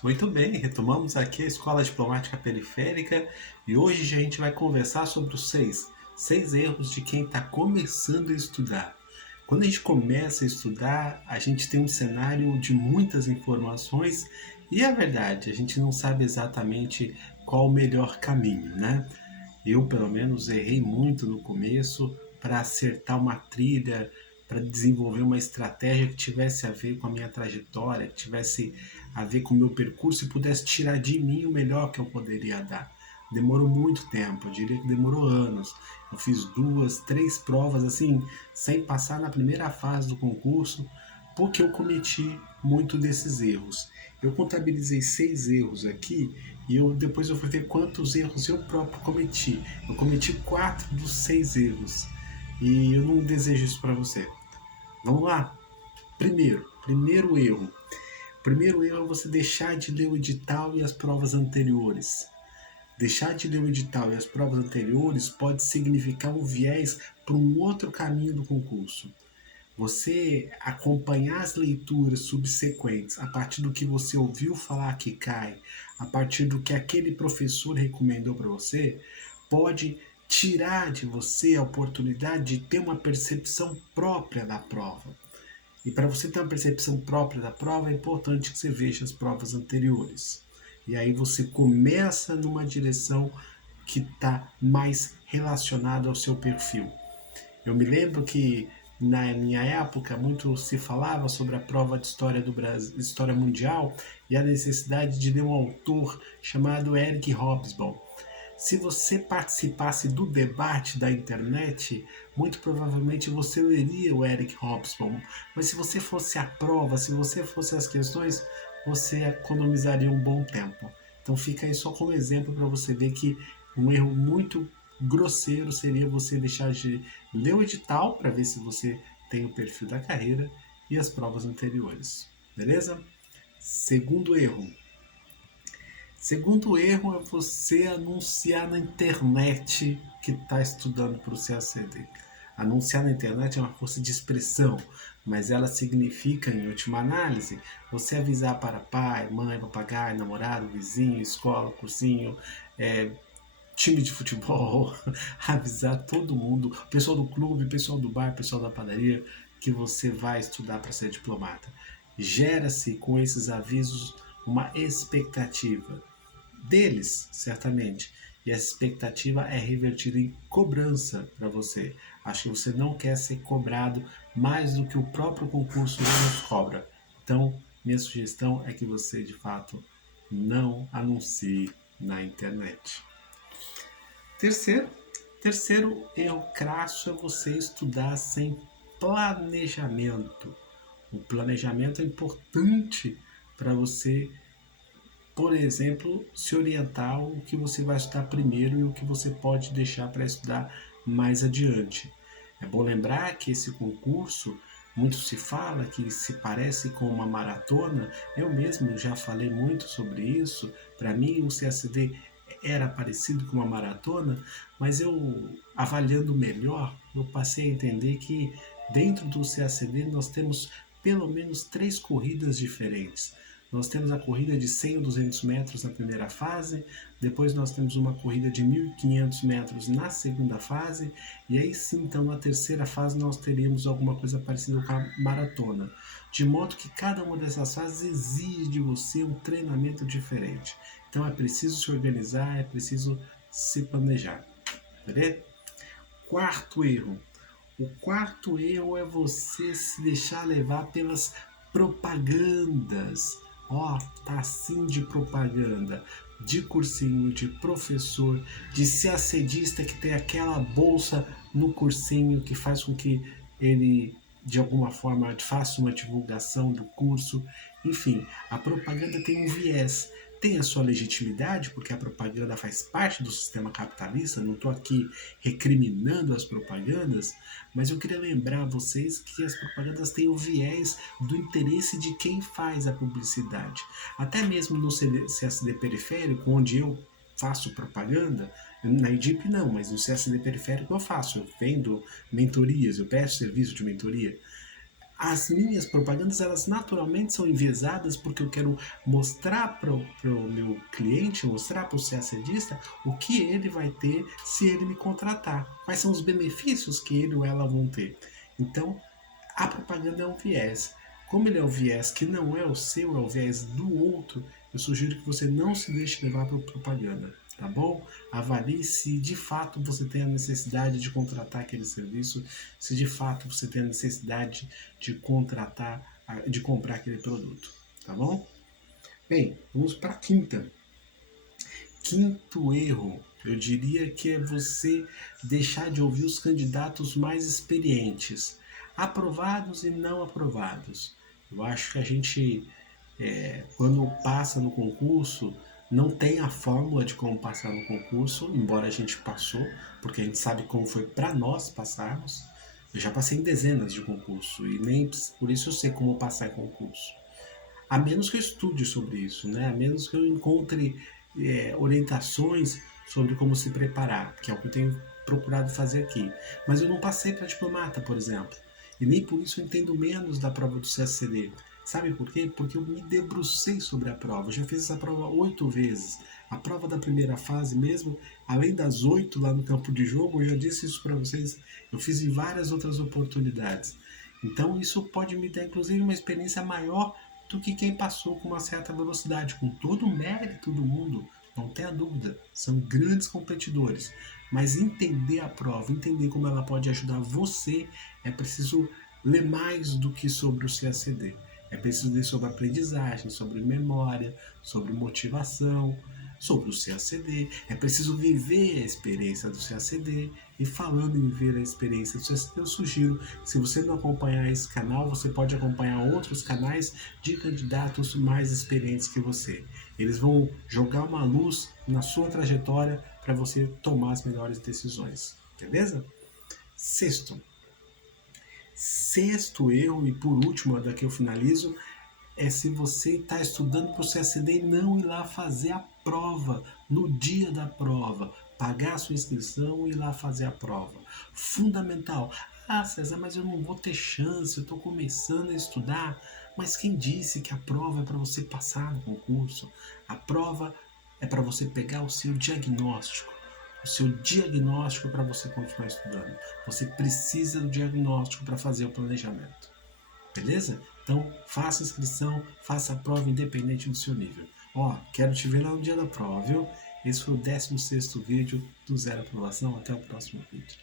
Muito bem, retomamos aqui a Escola Diplomática Periférica e hoje a gente vai conversar sobre os seis erros de quem está começando a estudar. Quando a gente começa a estudar, a gente tem um cenário de muitas informações e é verdade, a gente não sabe exatamente qual o melhor caminho, né? Eu, pelo menos, errei muito no começo para acertar uma trilha, para desenvolver uma estratégia que tivesse a ver com a minha trajetória, que tivesse a ver com o meu percurso e pudesse tirar de mim o melhor que eu poderia dar. Demorou muito tempo, eu diria que demorou anos. Eu fiz duas, três provas assim, sem passar na primeira fase do concurso, porque eu cometi muito desses erros. Eu contabilizei 6 erros aqui e depois eu fui ver quantos erros eu próprio cometi. Eu cometi 4 dos 6 erros e eu não desejo isso para você. Vamos lá? Primeiro erro. Primeiro erro é você deixar de ler o edital e as provas anteriores. Deixar de ler o edital e as provas anteriores pode significar um viés para um outro caminho do concurso. Você acompanhar as leituras subsequentes a partir do que você ouviu falar que cai, a partir do que aquele professor recomendou para você, pode tirar de você a oportunidade de ter uma percepção própria da prova. E para você ter uma percepção própria da prova, é importante que você veja as provas anteriores. E aí você começa numa direção que está mais relacionada ao seu perfil. Eu me lembro que na minha época muito se falava sobre a prova de história do Brasil, história mundial e a necessidade de ler um autor chamado Eric Hobsbawm. Se você participasse do debate da internet, muito provavelmente você leria o Eric Hobsbawm. Mas se você fosse à prova, se você fosse às questões, você economizaria um bom tempo. Então fica aí só como exemplo para você ver que um erro muito grosseiro seria você deixar de ler o edital para ver se você tem o perfil da carreira e as provas anteriores. Beleza? Segundo erro, Segundo erro é você anunciar na internet que está estudando para o CACD. Anunciar na internet é uma força de expressão, mas ela significa, em última análise, você avisar para pai, mãe, papagaio, namorado, vizinho, escola, cursinho, time de futebol, avisar todo mundo, pessoal do clube, pessoal do bar, pessoal da padaria, que você vai estudar para ser diplomata. Gera-se com esses avisos uma expectativa deles, certamente. E essa expectativa é revertida em cobrança para você. Acho que você não quer ser cobrado mais do que o próprio concurso nos cobra. Então, minha sugestão é que você, de fato, não anuncie na internet. Terceiro, terceiro erro crasso é você estudar sem planejamento. O planejamento é importante para você, por exemplo, se orientar o que você vai estudar primeiro e o que você pode deixar para estudar mais adiante. É bom lembrar que esse concurso, muito se fala que se parece com uma maratona. Eu mesmo já falei muito sobre isso. Para mim, o CSD era parecido com uma maratona, mas eu, avaliando melhor, eu passei a entender que dentro do CACD nós temos pelo menos 3 corridas diferentes. Nós temos a corrida de 100 ou 200 metros na primeira fase, depois nós temos uma corrida de 1.500 metros na segunda fase, e aí sim, então na terceira fase nós teríamos alguma coisa parecida com a maratona. De modo que cada uma dessas fases exige de você um treinamento diferente. Então é preciso se organizar, é preciso se planejar. Beleza? Quarto erro. O quarto erro é você se deixar levar pelas propagandas. Tá assim de propaganda, de cursinho, de professor, de ser assedista que tem aquela bolsa no cursinho que faz com que ele de alguma forma faça uma divulgação do curso. Enfim, a propaganda tem um viés, tem a sua legitimidade, porque a propaganda faz parte do sistema capitalista, não estou aqui recriminando as propagandas, mas eu queria lembrar a vocês que as propagandas têm o viés do interesse de quem faz a publicidade. Até mesmo no CSD periférico, onde eu faço propaganda, na EDIP não, mas no CSD periférico eu faço, eu vendo mentorias, eu peço serviço de mentoria. As minhas propagandas, elas naturalmente são enviesadas porque eu quero mostrar para o meu cliente, mostrar para o CACDista o que ele vai ter se ele me contratar. Quais são os benefícios que ele ou ela vão ter. Então, a propaganda é um viés. Como ele é um viés que não é o seu, é o viés do outro, eu sugiro que você não se deixe levar por propaganda, tá bom? Avalie se de fato você tem a necessidade de contratar aquele serviço, se de fato você tem a necessidade de contratar, de comprar aquele produto, tá bom? Bem, vamos para a quinta. Quinto erro, eu diria que é você deixar de ouvir os candidatos mais experientes, aprovados e não aprovados. Eu acho que a gente, quando passa no concurso, não tem a fórmula de como passar no concurso, embora a gente passou, porque a gente sabe como foi para nós passarmos. Eu já passei em dezenas de concursos e nem por isso eu sei como passar em concurso. A menos que eu estude sobre isso, né? A menos que eu encontre orientações sobre como se preparar, que é o que eu tenho procurado fazer aqui. Mas eu não passei para diplomata, por exemplo. E nem por isso eu entendo menos da prova do CACD. Sabe por quê? Porque eu me debrucei sobre a prova. Eu já fiz essa prova 8 vezes. A prova da primeira fase mesmo, além das 8 lá no campo de jogo, eu já disse isso para vocês, eu fiz em várias outras oportunidades. Então isso pode me dar inclusive uma experiência maior do que quem passou com uma certa velocidade, com todo o mérito do mundo, não tenha dúvida, são grandes competidores. Mas entender a prova, entender como ela pode ajudar você, é preciso ler mais do que sobre o CACD. É preciso ler sobre aprendizagem, sobre memória, sobre motivação, sobre o CACD. É preciso viver a experiência do CACD. E falando em viver a experiência do CACD, eu sugiro, se você não acompanhar esse canal, você pode acompanhar outros canais de candidatos mais experientes que você. Eles vão jogar uma luz na sua trajetória para você tomar as melhores decisões. Beleza? Sexto erro, e por último, daqui eu finalizo, é se você está estudando para o CACD e não ir lá fazer a prova no dia da prova, pagar a sua inscrição e ir lá fazer a prova. Fundamental. Ah, César, mas eu não vou ter chance, eu estou começando a estudar. Mas quem disse que a prova é para você passar no concurso? A prova é para você pegar o seu diagnóstico. O seu diagnóstico para você continuar estudando. Você precisa do diagnóstico para fazer o planejamento. Beleza? Então, faça a inscrição, faça a prova independente do seu nível. Ó, quero te ver lá no dia da prova, viu? Esse foi o 16º vídeo do Zero Aprovação. Até o próximo vídeo.